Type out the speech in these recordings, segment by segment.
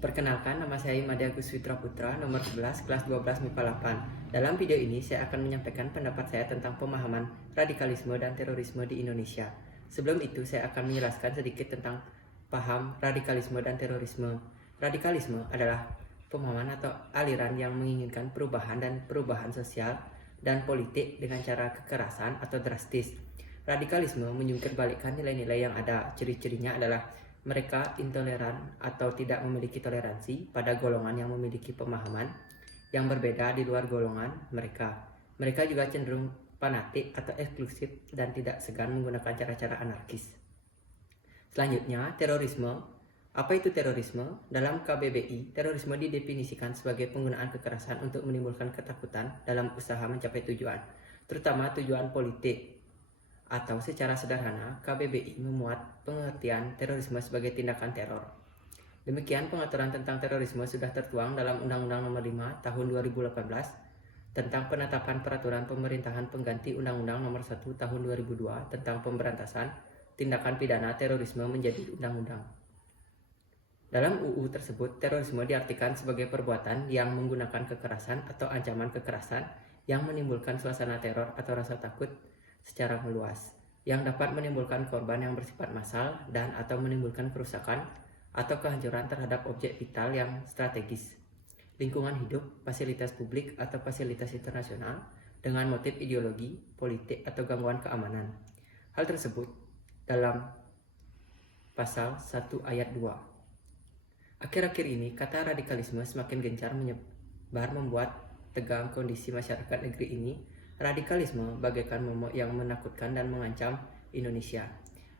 Perkenalkan, nama saya Imade Agus Witra Putra, nomor 11, kelas 12 MIPA 8. Dalam video ini, saya akan menyampaikan pendapat saya tentang pemahaman radikalisme dan terorisme di Indonesia. Sebelum itu, saya akan menjelaskan sedikit tentang paham radikalisme dan terorisme. Radikalisme adalah pemahaman atau aliran yang menginginkan perubahan sosial dan politik dengan cara kekerasan atau drastis. Radikalisme menjungkirbalikkan nilai-nilai yang ada. Ciri-cirinya adalah mereka intoleran atau tidak memiliki toleransi pada golongan yang memiliki pemahaman yang berbeda di luar golongan mereka. Mereka juga cenderung fanatik atau eksklusif dan tidak segan menggunakan cara-cara anarkis. Selanjutnya, terorisme. Apa itu terorisme? Dalam KBBI, terorisme didefinisikan sebagai penggunaan kekerasan untuk menimbulkan ketakutan dalam usaha mencapai tujuan, terutama tujuan politik. Atau secara sederhana, KBBI memuat pengertian terorisme sebagai tindakan teror. Demikian pengaturan tentang terorisme sudah tertuang dalam Undang-Undang Nomor 5 Tahun 2018 tentang penetapan peraturan pemerintahan pengganti Undang-Undang Nomor 1 Tahun 2002 tentang pemberantasan tindakan pidana terorisme menjadi undang-undang. Dalam UU tersebut, terorisme diartikan sebagai perbuatan yang menggunakan kekerasan atau ancaman kekerasan yang menimbulkan suasana teror atau rasa takut secara meluas, yang dapat menimbulkan korban yang bersifat massal dan atau menimbulkan kerusakan atau kehancuran terhadap objek vital yang strategis, lingkungan hidup, fasilitas publik atau fasilitas internasional dengan motif ideologi, politik atau gangguan keamanan. Hal tersebut dalam pasal 1 ayat 2. Akhir-akhir ini kata radikalisme semakin gencar menyebar membuat tegang kondisi masyarakat negeri ini. Radikalisme bagaikan momok yang menakutkan dan mengancam Indonesia.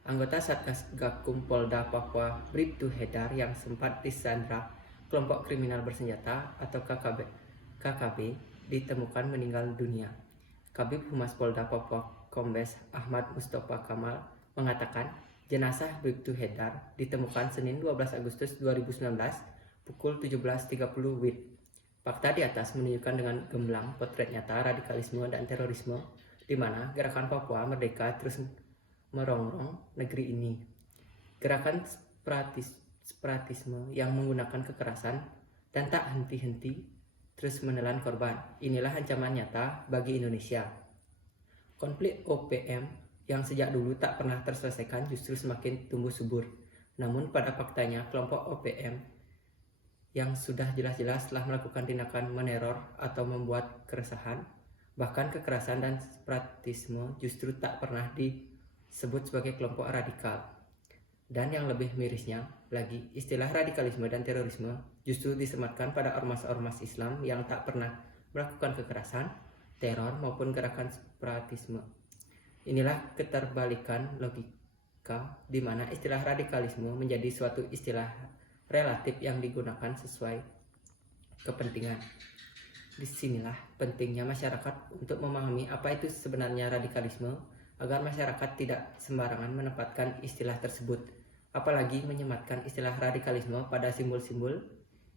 Anggota Satgas Gakum Polda Papua Bribtu Hedar yang sempat disandra kelompok kriminal bersenjata atau KKB ditemukan meninggal dunia. Kabid Humas Polda Papua Kombes Ahmad Mustafa Kamal mengatakan jenazah Bribtu Hedar ditemukan Senin 12 Agustus 2019 pukul 17.30 WIB. Fakta di atas menunjukkan dengan gamblang potret nyata radikalisme dan terorisme di mana gerakan Papua Merdeka terus merongrong negeri ini. Gerakan separatisme yang menggunakan kekerasan dan tak henti-henti terus menelan korban. Inilah ancaman nyata bagi Indonesia. Konflik OPM yang sejak dulu tak pernah terselesaikan justru semakin tumbuh subur. Namun pada faktanya kelompok OPM yang sudah jelas-jelas telah melakukan tindakan meneror atau membuat keresahan, bahkan kekerasan dan separatisme justru tak pernah disebut sebagai kelompok radikal. Dan yang lebih mirisnya lagi, istilah radikalisme dan terorisme justru disematkan pada ormas-ormas Islam yang tak pernah melakukan kekerasan, teror maupun gerakan separatisme. Inilah keterbalikan logika di mana istilah radikalisme menjadi suatu istilah relatif yang digunakan sesuai kepentingan. Disinilah pentingnya masyarakat untuk memahami apa itu sebenarnya radikalisme agar masyarakat tidak sembarangan menempatkan istilah tersebut, apalagi menyematkan istilah radikalisme pada simbol-simbol,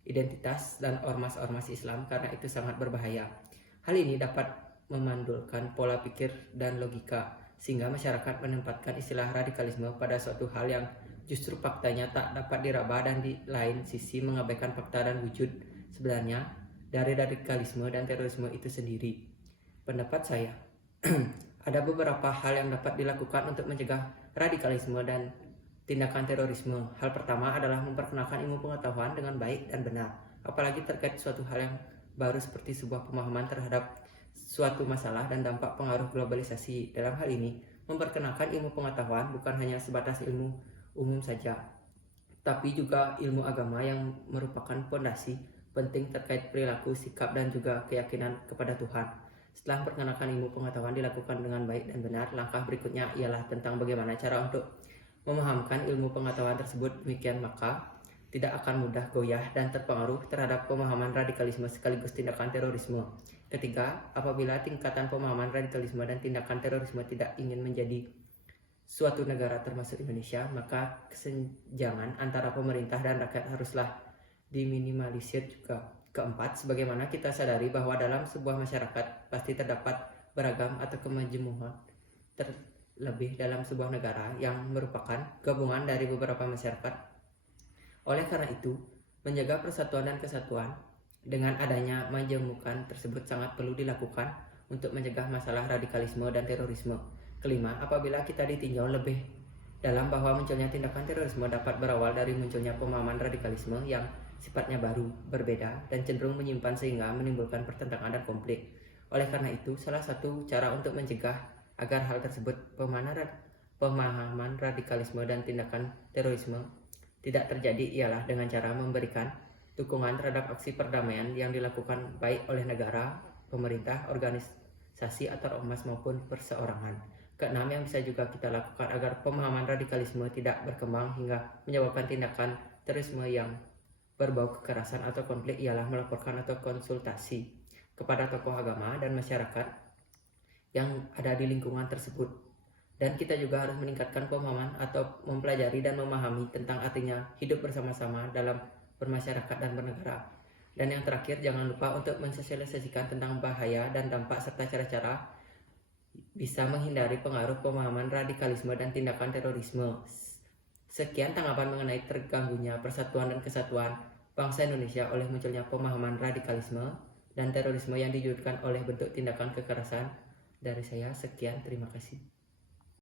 identitas, dan ormas-ormas Islam karena itu sangat berbahaya. Hal ini dapat memandulkan pola pikir dan logika sehingga masyarakat menempatkan istilah radikalisme pada suatu hal yang justru faktanya tak dapat diraba dan di lain sisi mengabaikan fakta dan wujud sebenarnya dari radikalisme dan terorisme itu sendiri. Pendapat saya, ada beberapa hal yang dapat dilakukan untuk mencegah radikalisme dan tindakan terorisme. Hal pertama adalah memperkenalkan ilmu pengetahuan dengan baik dan benar, apalagi terkait suatu hal yang baru seperti sebuah pemahaman terhadap suatu masalah dan dampak pengaruh globalisasi. Dalam hal ini, memperkenalkan ilmu pengetahuan bukan hanya sebatas ilmu umum saja, tapi juga ilmu agama yang merupakan fondasi penting terkait perilaku, sikap, dan juga keyakinan kepada Tuhan. Setelah memperkenalkan ilmu pengetahuan dilakukan dengan baik dan benar, langkah berikutnya ialah tentang bagaimana cara untuk memahamkan ilmu pengetahuan tersebut. Demikian maka tidak akan mudah goyah dan terpengaruh terhadap pemahaman radikalisme sekaligus tindakan terorisme. Ketiga, apabila tingkatan pemahaman radikalisme dan tindakan terorisme tidak ingin menjadi suatu negara termasuk Indonesia, maka kesenjangan antara pemerintah dan rakyat haruslah diminimalisir juga. Keempat, sebagaimana kita sadari bahwa dalam sebuah masyarakat pasti terdapat beragam atau kemajemukan, terlebih dalam sebuah negara yang merupakan gabungan dari beberapa masyarakat. Oleh karena itu, Menjaga persatuan dan kesatuan dengan adanya majemukkan tersebut sangat perlu dilakukan untuk mencegah masalah radikalisme dan terorisme. Kelima, apabila kita ditinjau lebih dalam bahwa munculnya tindakan terorisme dapat berawal dari munculnya pemahaman radikalisme yang sifatnya baru, berbeda, dan cenderung menyimpan sehingga menimbulkan pertentangan dan konflik. Oleh karena itu, salah satu cara untuk mencegah agar hal tersebut, pemahaman radikalisme dan tindakan terorisme tidak terjadi ialah dengan cara memberikan dukungan terhadap aksi perdamaian yang dilakukan baik oleh negara, pemerintah, organisasi atau ormas maupun perseorangan. Keenam, yang bisa juga kita lakukan agar pemahaman radikalisme tidak berkembang hingga menyebabkan tindakan terorisme yang berbau kekerasan atau konflik ialah melaporkan atau konsultasi kepada tokoh agama dan masyarakat yang ada di lingkungan tersebut. Dan kita juga harus meningkatkan pemahaman atau mempelajari dan memahami tentang artinya hidup bersama-sama dalam bermasyarakat dan bernegara. Dan yang terakhir, jangan lupa untuk mensosialisasikan tentang bahaya dan dampak serta cara-cara bisa menghindari pengaruh pemahaman radikalisme dan tindakan terorisme. Sekian tanggapan mengenai terganggunya persatuan dan kesatuan bangsa Indonesia oleh munculnya pemahaman radikalisme dan terorisme yang diwujudkan oleh bentuk tindakan kekerasan. Dari saya, sekian, terima kasih.